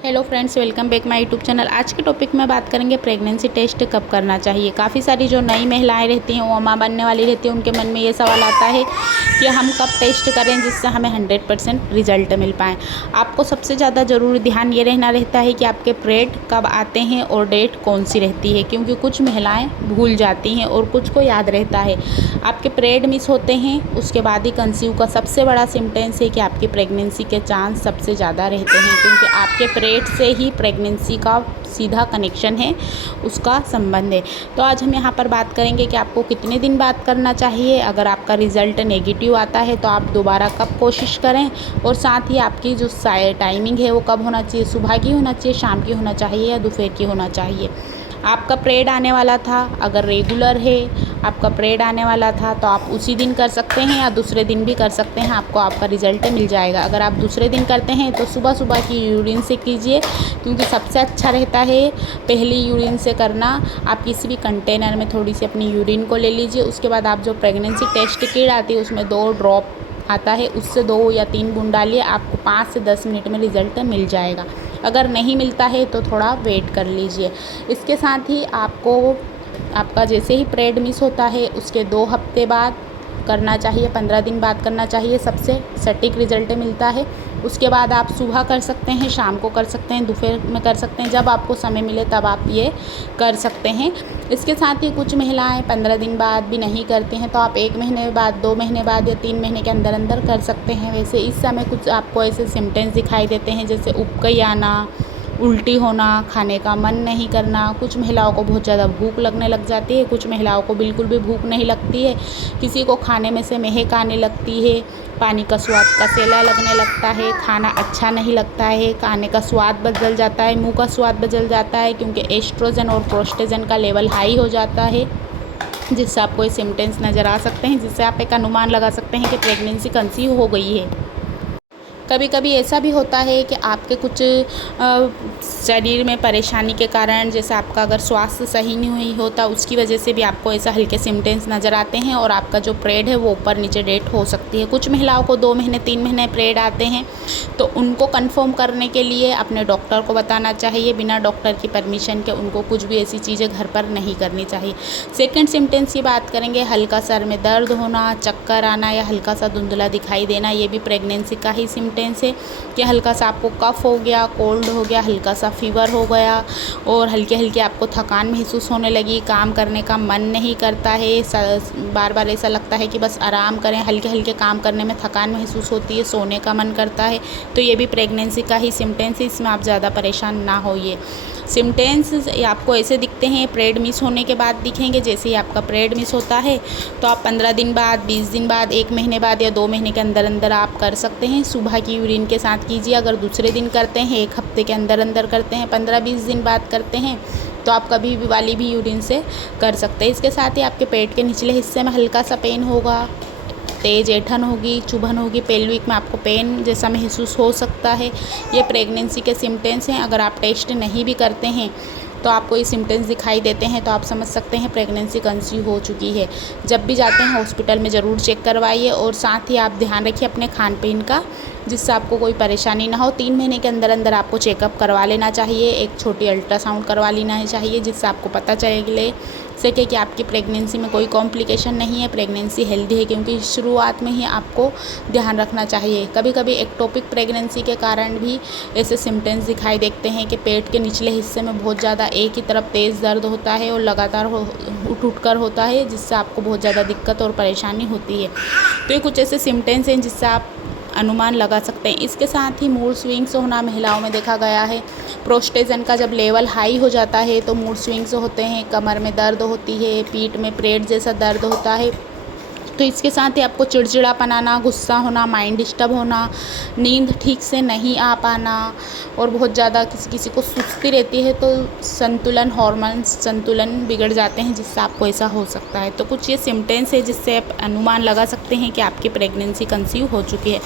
Hello friends, welcome back my YouTube channel. आज के topic में बात करेंगे प्रेगनेंसी टेस्ट कब करना चाहिए। काफ़ी सारी जो नई महिलाएं रहती हैं, वो माँ बनने वाली रहती हैं, उनके मन में ये सवाल आता है कि हम कब टेस्ट करें जिससे हमें 100% रिजल्ट मिल पाए। आपको सबसे ज़्यादा ज़रूरी ध्यान ये रहना रहता है कि आपके पीरियड कब आते हैं और डेट कौन सी रहती है, क्योंकि कुछ महिलाएँ भूल जाती हैं और कुछ को याद रहता है। आपके पीरियड मिस होते हैं, उसके बाद ही कंसीव का सबसे बड़ा सिम्टम्स है कि आपकी प्रेगनेंसी के चांस सबसे ज़्यादा रहते हैं, क्योंकि आपके पीरियड से ही प्रेगनेंसी का सीधा कनेक्शन है, उसका संबंध है। तो आज हम यहाँ पर बात करेंगे कि आपको कितने दिन बाद करना चाहिए। अगर आपका रिज़ल्ट नेगेटिव आता है तो आप दोबारा कब कोशिश करें, और साथ ही आपकी जो टाइमिंग है वो कब होना चाहिए, सुबह की होना चाहिए, शाम की होना चाहिए या दोपहर की होना चाहिए। आपका पीरियड आने वाला था, अगर रेगुलर है, आपका पीरियड आने वाला था तो आप उसी दिन कर सकते हैं या दूसरे दिन भी कर सकते हैं, आपको आपका रिज़ल्ट मिल जाएगा। अगर आप दूसरे दिन करते हैं तो सुबह सुबह की यूरिन से कीजिए, क्योंकि सबसे अच्छा रहता है पहली यूरिन से करना। आप किसी भी कंटेनर में थोड़ी सी अपनी यूरिन को ले लीजिए, उसके बाद आप जो प्रेगनेंसी टेस्ट किट आती है उसमें 2 ड्रॉप आता है, उससे 2 या 3 बूंद डालिए, आपको 5 से 10 मिनट में रिज़ल्ट मिल जाएगा। अगर नहीं मिलता है तो थोड़ा वेट कर लीजिए। इसके साथ ही आपका जैसे ही पीरियड मिस होता है उसके 2 हफ्ते बाद करना चाहिए, 15 दिन बाद करना चाहिए, सबसे सटीक रिज़ल्ट मिलता है। उसके बाद आप सुबह कर सकते हैं, शाम को कर सकते हैं, दोपहर में कर सकते हैं, जब आपको समय मिले तब आप ये कर सकते हैं। इसके साथ ही कुछ महिलाएं 15 दिन बाद भी नहीं करती हैं, तो आप 1 महीने बाद, 2 महीने बाद या 3 महीने के अंदर अंदर कर सकते हैं। वैसे इस समय कुछ आपको ऐसे सिम्टम्स दिखाई देते हैं, जैसे उबकाई आना, उल्टी होना, खाने का मन नहीं करना। कुछ महिलाओं को बहुत ज़्यादा भूख लगने लग जाती है, कुछ महिलाओं को बिल्कुल भी भूख नहीं लगती है, किसी को खाने में से महक आने लगती है, पानी का स्वाद कसेला लगने लगता है, खाना अच्छा नहीं लगता है, खाने का स्वाद बदल जाता है, मुंह का स्वाद बदल जाता है, क्योंकि एस्ट्रोजन और प्रोस्टेजन का लेवल हाई हो जाता है, जिससे आपको ये सिम्टम्स नज़र आ सकते हैं, जिससे आप एक अनुमान लगा सकते हैं कि प्रेगनेंसी कंसीव हो गई है। कभी कभी ऐसा भी होता है कि आपके कुछ शरीर में परेशानी के कारण, जैसे आपका अगर स्वास्थ्य सही नहीं होता, उसकी वजह से भी आपको ऐसा हल्के सिम्टम्स नज़र आते हैं और आपका जो पीरियड है वो ऊपर नीचे डेट हो सकती है। कुछ महिलाओं को 2 महीने 3 महीने पीरियड आते हैं, तो उनको कंफर्म करने के लिए अपने डॉक्टर को बताना चाहिए। बिना डॉक्टर की परमिशन के उनको कुछ भी ऐसी चीज़ें घर पर नहीं करनी चाहिए। सेकेंड सिम्टम्स की बात करेंगे, हल्का सर में दर्द होना, चक्कर आना या हल्का सा धुंधला दिखाई देना, ये भी प्रेगनेंसी का ही सिम्टम्स है कि हल्का सा आपको कफ हो गया, कोल्ड हो गया, हल्का सा फीवर हो गया और हल्के हल्के आपको थकान महसूस होने लगी, काम करने का मन नहीं करता है, बार बार ऐसा लगता है कि बस आराम करें, हल्के हल्के काम करने में थकान महसूस होती है, सोने का मन करता है, तो ये भी प्रेगनेंसी का ही सिम्टम्स है। इसमें आप ज़्यादा परेशान ना होइए। सिम्टम्स आपको ऐसे दिखते हैं, पीरियड मिस होने के बाद दिखेंगे। जैसे ही आपका पीरियड मिस होता है तो आप 15 दिन बाद, 20 दिन बाद, 1 महीने बाद या 2 महीने के अंदर अंदर आप कर सकते हैं। सुबह की यूरिन के साथ कीजिए। अगर दूसरे दिन करते हैं, 1 हफ्ते के अंदर अंदर करते हैं, 15-20 दिन बाद करते हैं, तो आप कभी भी वाली भी यूरिन से कर सकते हैं। इसके साथ ही आपके पेट के निचले हिस्से में हल्का सा पेन होगा, तेज़ ऐंठन होगी, चुभन होगी, पेल्विक में आपको पेन जैसा महसूस हो सकता है। ये प्रेगनेंसी के सिम्टम्स हैं। अगर आप टेस्ट नहीं भी करते हैं तो आपको ये सिम्टम्स दिखाई देते हैं, तो आप समझ सकते हैं प्रेगनेंसी कंसीव हो चुकी है। जब भी जाते हैं हॉस्पिटल में ज़रूर चेक करवाइए, और साथ ही आप ध्यान रखिए अपने खान पीन का, जिससे आपको कोई परेशानी ना हो। 3 महीने के अंदर अंदर आपको चेकअप करवा लेना चाहिए, एक छोटी अल्ट्रासाउंड करवा लेना चाहिए, जिससे आपको पता चले सके कि आपकी प्रेगनेंसी में कोई कॉम्प्लिकेशन नहीं है, प्रेगनेंसी हेल्दी है, क्योंकि शुरुआत में ही आपको ध्यान रखना चाहिए। कभी कभी एक्टोपिक प्रेगनेंसी के कारण भी ऐसे सिम्टम्स दिखाई देते हैं कि पेट के निचले हिस्से में बहुत ज़्यादा एक ही तरफ तेज़ दर्द होता है और लगातार उठ कर होता है, जिससे आपको बहुत ज़्यादा दिक्कत और परेशानी होती है। तो ये कुछ ऐसे सिम्टम्स हैं जिससे आप अनुमान लगा सकते हैं। इसके साथ ही मूड स्विंग्स होना महिलाओं में देखा गया है। प्रोस्टेजन का जब लेवल हाई हो जाता है तो मूड स्विंग्स होते हैं, कमर में दर्द होती है, पीठ में पीरियड जैसा दर्द होता है। तो इसके साथ ही आपको चिड़चिड़ापन आना, गुस्सा होना, माइंड डिस्टर्ब होना, नींद ठीक से नहीं आ पाना, और बहुत ज़्यादा किसी किसी को सुस्ती रहती है, तो संतुलन, हार्मोन्स संतुलन बिगड़ जाते हैं, जिससे आपको ऐसा हो सकता है। तो कुछ ये सिम्टम्स है जिससे आप अनुमान लगा सकते हैं कि आपकी प्रेगनेंसी कंसीव हो चुकी है।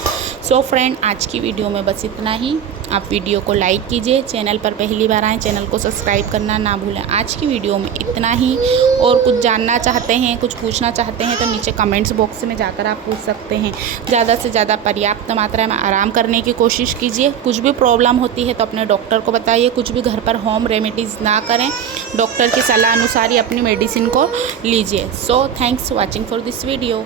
सो फ्रेंड, आज की वीडियो में बस इतना ही। आप वीडियो को लाइक कीजिए, चैनल पर पहली बार आएँ चैनल को सब्सक्राइब करना ना भूलें। आज की वीडियो में इतना ही, और कुछ जानना चाहते हैं, कुछ पूछना चाहते हैं तो नीचे कमेंट्स बॉक्स में जाकर आप पूछ सकते हैं। ज़्यादा से ज़्यादा पर्याप्त मात्रा में आराम करने की कोशिश कीजिए। कुछ भी प्रॉब्लम होती है तो अपने डॉक्टर को बताइए। कुछ भी घर पर होम रेमेडीज़ ना करें, डॉक्टर की सलाह अनुसार ही अपनी मेडिसिन को लीजिए। So thanks watching for this video.